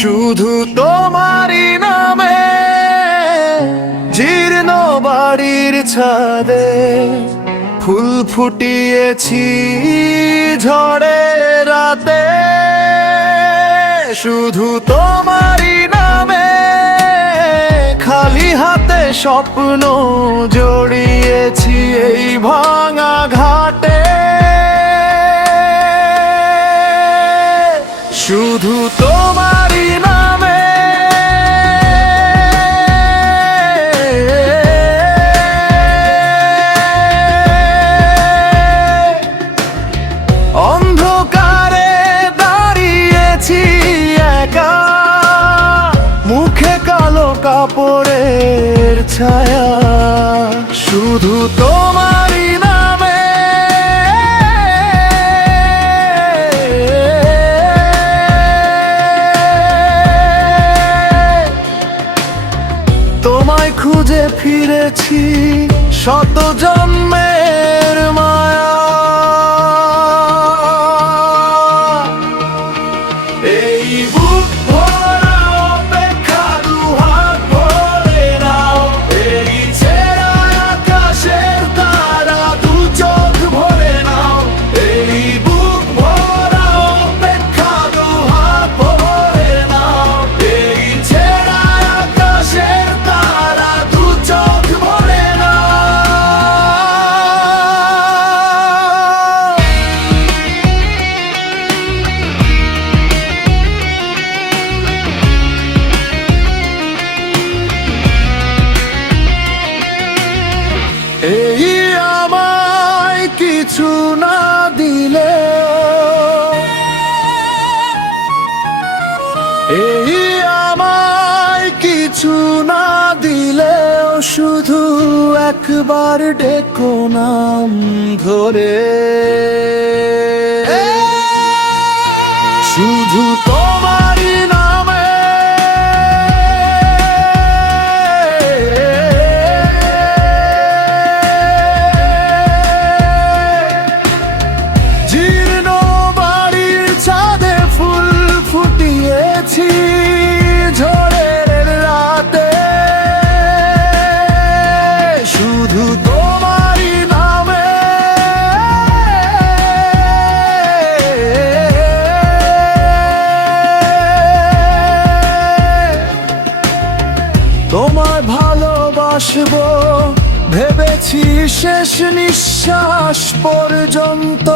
শুধু তোমারই নামে জীর্ণ বাড়ির ছাদে ফুল ফুটিয়েছি ঝড়ে রাতে। শুধু তোমারই নামে খালি হাতে স্বপ্ন জড়িয়েছি এই ভাঙা ঘাটে। শুধু তোমারই নামে অন্ধকারে দাঁড়িয়েছি একা, মুখে কালো কাপড়ের ছায়া। শুধু তোমারই নামে তোমায় খুঁজে ফিরেছি শত জন্মের মায়া। এই বুক ভরা অপেক্ষা দুহাত ভরে নাও, এই ছেঁড়া আকাশের তারা দু চোখ ভরে নাও। এই বুক ভরা অপেক্ষা দুহাত ভরে নাও, এই ছেঁড়া আকাশের তারা দু চোখ ভরে নাও। এই আমায় কিছু না দিলে, এই আমায় কিছু না দিলেও শুধু একবার ডেকো নাম ধরে। শুধু তোমারই নামে জীর্ণ বাড়ির ছাদে ফুল ফুটিয়েছি ঝড়ের রাতে। শুধু তোমারই নামে তোমায় ভালোবাসবো ভেবেছি শেষ নিঃশ্বাস পর্যন্ত।